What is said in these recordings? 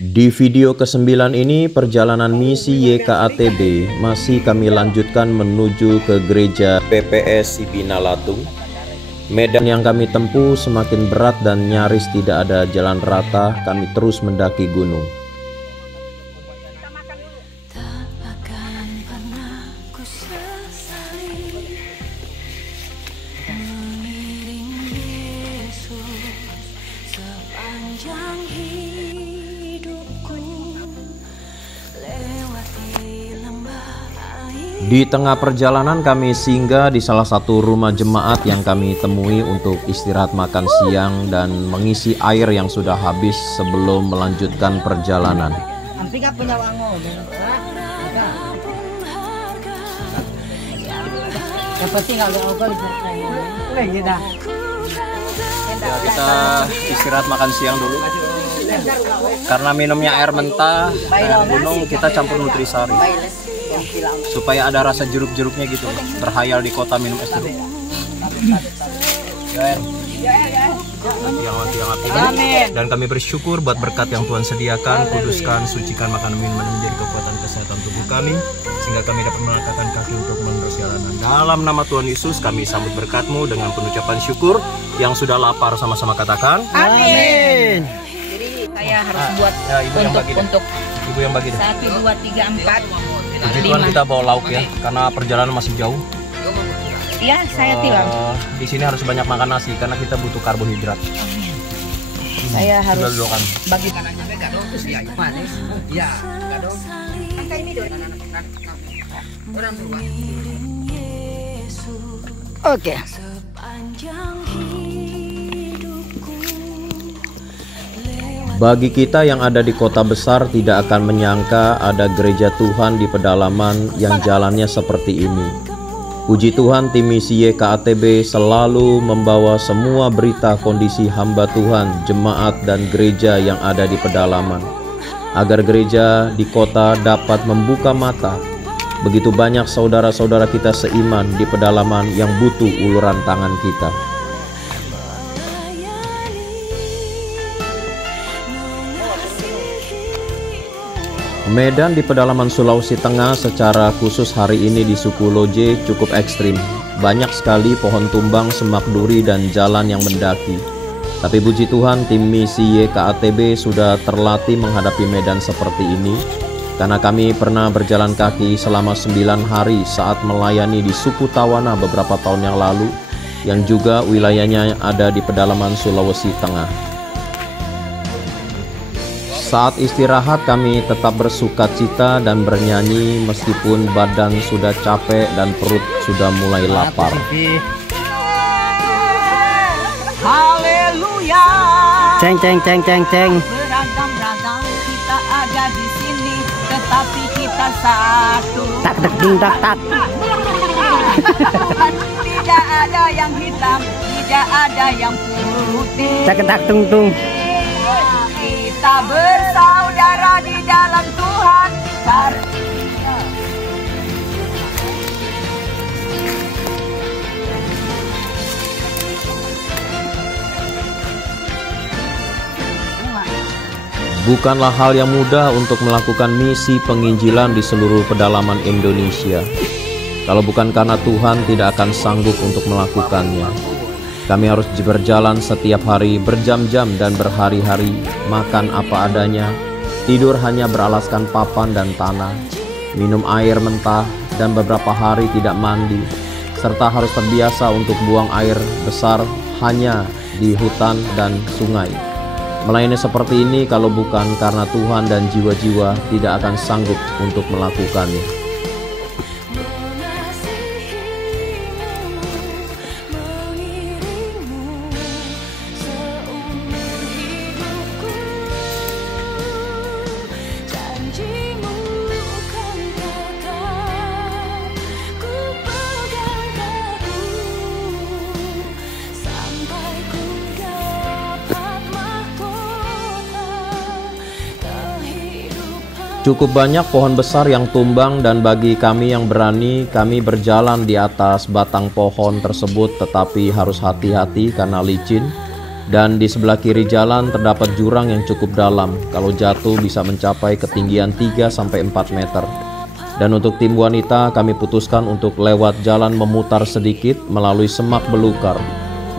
Di video ke-9 ini perjalanan misi YKATB masih kami lanjutkan menuju ke gereja PPS Sibina Latung. Medan yang kami tempuh semakin berat dan nyaris tidak ada jalan rata, kami terus mendaki gunung. Di tengah perjalanan kami singgah di salah satu rumah jemaat yang kami temui untuk istirahat makan siang dan mengisi air yang sudah habis sebelum melanjutkan perjalanan. Kita istirahat makan siang dulu. Karena minumnya air mentah, air gunung, kita campur nutrisari. Supaya ada rasa jeruk-jeruknya gitu, berhayal di kota minum es jeruk. Dan kami bersyukur buat berkat yang Tuhan sediakan, kuduskan, sucikan makanan minuman menjadi kekuatan kesehatan tubuh kami, sehingga kami dapat melangkahkan kaki untuk menerus jalanan. Dalam nama Tuhan Yesus kami sambut berkat-Mu dengan pengucapan syukur. Yang sudah lapar sama-sama katakan amin. Jadi saya harus buat untuk Ibu yang bagi deh. 1, 2, 3, 4. Puji Tuhan kita bawa lauk ya, karena perjalanan masih jauh. Iya, saya tilam. Di sini harus banyak makan nasi karena kita butuh karbohidrat. Saya harus bagi. Oke. Bagi kita yang ada di kota besar tidak akan menyangka ada gereja Tuhan di pedalaman yang jalannya seperti ini. Puji Tuhan, tim misi YKATB selalu membawa semua berita kondisi hamba Tuhan, jemaat dan gereja yang ada di pedalaman, agar gereja di kota dapat membuka mata. Begitu banyak saudara-saudara kita seiman di pedalaman yang butuh uluran tangan kita. Medan di pedalaman Sulawesi Tengah secara khusus hari ini di suku Loje cukup ekstrim. Banyak sekali pohon tumbang, semak duri dan jalan yang mendaki. Tapi puji Tuhan tim misi YKATB sudah terlatih menghadapi medan seperti ini. Karena kami pernah berjalan kaki selama 9 hari saat melayani di suku Tawana beberapa tahun yang lalu, yang juga wilayahnya ada di pedalaman Sulawesi Tengah. Saat istirahat kami tetap bersuka cita dan bernyanyi meskipun badan sudah capek dan perut sudah mulai lapar. Haleluya. Ceng ceng ceng ceng ceng. Beragam-ragam kita ada di sini, tetapi kita satu. Tak tak ding tak tak. Tidak ada yang hitam, tidak ada yang putih. Tak tak tung tung. Kita bersaudara di dalam Tuhan. Bukanlah hal yang mudah untuk melakukan misi penginjilan di seluruh pedalaman Indonesia. Kalau bukan karena Tuhan tidak akan sanggup untuk melakukannya. Kami harus berjalan setiap hari berjam-jam dan berhari-hari, makan apa adanya, tidur hanya beralaskan papan dan tanah, minum air mentah dan beberapa hari tidak mandi, serta harus terbiasa untuk buang air besar hanya di hutan dan sungai. Melayani seperti ini kalau bukan karena Tuhan dan jiwa-jiwa tidak akan sanggup untuk melakukannya. Cukup banyak pohon besar yang tumbang dan bagi kami yang berani, kami berjalan di atas batang pohon tersebut tetapi harus hati-hati karena licin Dan di sebelah kiri jalan terdapat jurang yang cukup dalam. Kalau jatuh bisa mencapai ketinggian 3-4 meter. Dan untuk tim wanita kami putuskan untuk lewat jalan memutar sedikit melalui semak belukar.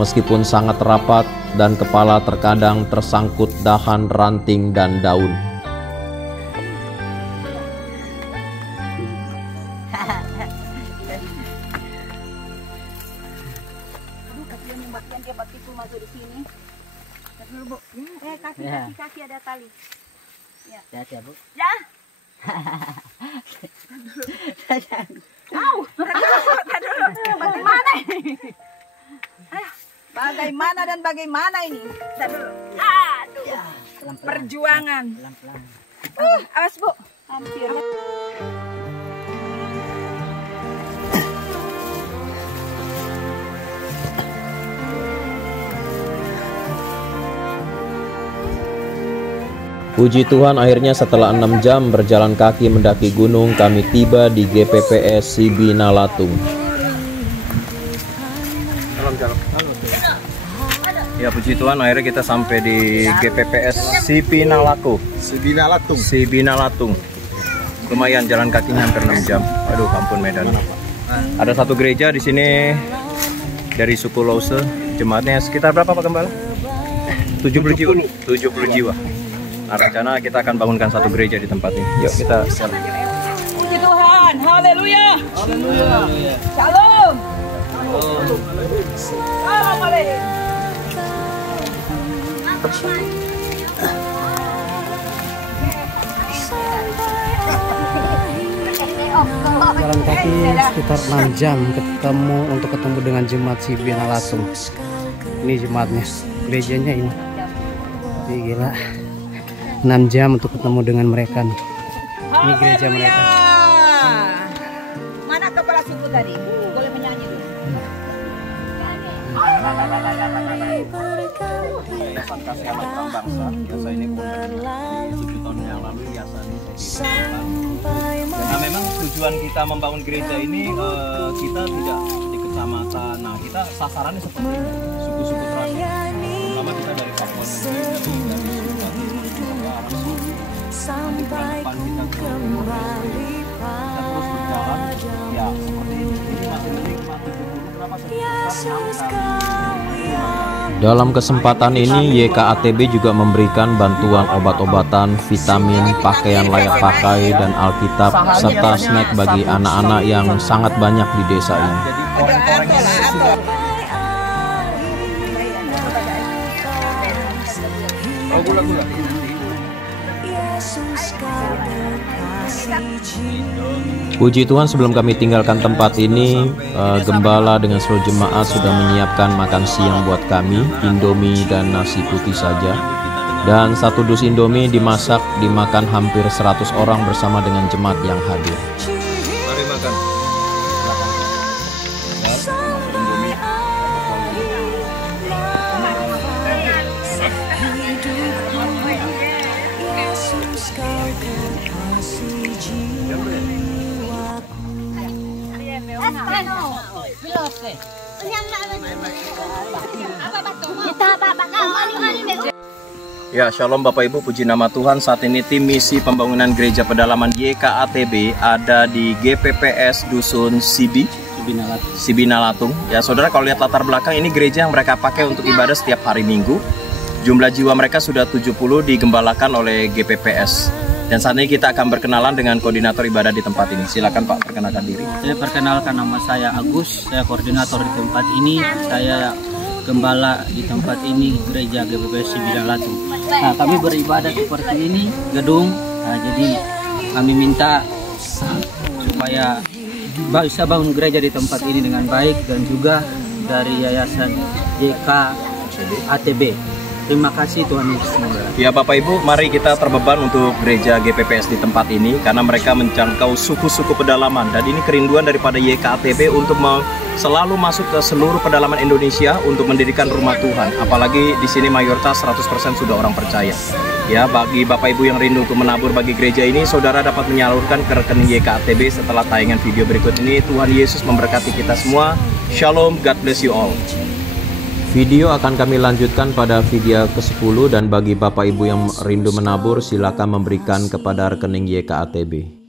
Meskipun sangat rapat dan kepala terkadang tersangkut dahan, ranting, dan daun. Dia begitu masuk di sini. Dulu, Bu. Kaki ada tali. Ya. Ya, Bu. Ya. Bagaimana ini? Bagaimana dan bagaimana ini? Aduh. Perjuangan. Awas, Bu. Hampir. Puji Tuhan, akhirnya setelah 6 jam berjalan kaki mendaki gunung, kami tiba di GPPS Sibinalatung. Ya, puji Tuhan, akhirnya kita sampai di GPPS Sibinalatung. Lumayan, jalan kakinya hampir 6 jam. Aduh, ampun medan. Ada satu gereja di sini dari suku Lause. Jemaatnya sekitar berapa, Pak Gembala? 70 jiwa. 70 jiwa. Nah, rencana kita akan bangunkan satu gereja di tempat ini. Yuk kita share. Puji Tuhan, haleluya. Haleluya. Shalom. Shalom alaikum. Jalan kaki sekitar 6 jam untuk ketemu dengan jemaat Sibinalatung. Ini jemaatnya, gerejanya ini. Ini gila. 6 jam untuk ketemu dengan mereka nih. Ini gereja mereka. Mana kepala suku tadi? Boleh menyanyi dulu. Yayasan Kasih Anak Orang Bangsa. Biasa ini 7 tahun yang lalu yayasan ini saya dirikan. Nah, memang tujuan kita membangun gereja ini kita tidak di kecamatan. Nah, kita sasarannya seperti ini, suku-suku tradisional. Pertama kita dari Papua Nugini, dari sampai kita kembali kita terus berjalan ya seperti ini masih menikmati berapa Dalam kesempatan ini YKATB juga memberikan bantuan obat-obatan, vitamin, pakaian layak pakai, dan Alkitab serta snack bagi anak-anak yang sangat banyak di desa ini. Puji Tuhan, sebelum kami tinggalkan tempat ini, gembala dengan seluruh jemaat sudah menyiapkan makan siang buat kami, Indomie dan nasi putih saja. Dan satu dus Indomie dimasak dimakan hampir 100 orang bersama dengan jemaat yang hadir. Mari makan. Ya, shalom Bapak Ibu, puji nama Tuhan. Saat ini tim misi pembangunan gereja pedalaman YKATB ada di GPPS Dusun Sibinalatung. Ya, saudara, kalau lihat latar belakang, ini gereja yang mereka pakai untuk ibadah setiap hari Minggu. Jumlah jiwa mereka sudah 70 digembalakan oleh GPPS. Dan saat ini kita akan berkenalan dengan koordinator ibadah di tempat ini. Silakan Pak, perkenalkan diri. Saya perkenalkan, nama saya Agus, saya koordinator di tempat ini. Saya gembala di tempat ini, gereja GPPS Sibinalatung. Nah, kami beribadah seperti ini, gedung. Nah, jadi kami minta supaya bisa bangun gereja di tempat ini dengan baik, dan juga dari Yayasan YKATB. Terima kasih Tuhan Yesus. Ya Bapak Ibu, mari kita terbeban untuk gereja GPPS di tempat ini karena mereka menjangkau suku-suku pedalaman, dan ini kerinduan daripada YKATB untuk selalu masuk ke seluruh pedalaman Indonesia untuk mendirikan rumah Tuhan. Apalagi di sini mayoritas 100% sudah orang percaya. Ya, bagi Bapak Ibu yang rindu untuk menabur bagi gereja ini, saudara dapat menyalurkan ke rekening YKATB setelah tayangan video berikut ini. Tuhan Yesus memberkati kita semua. Shalom, God bless you all. Video akan kami lanjutkan pada video ke-10, dan bagi Bapak Ibu yang rindu menabur silakan memberikan kepada rekening YKATB.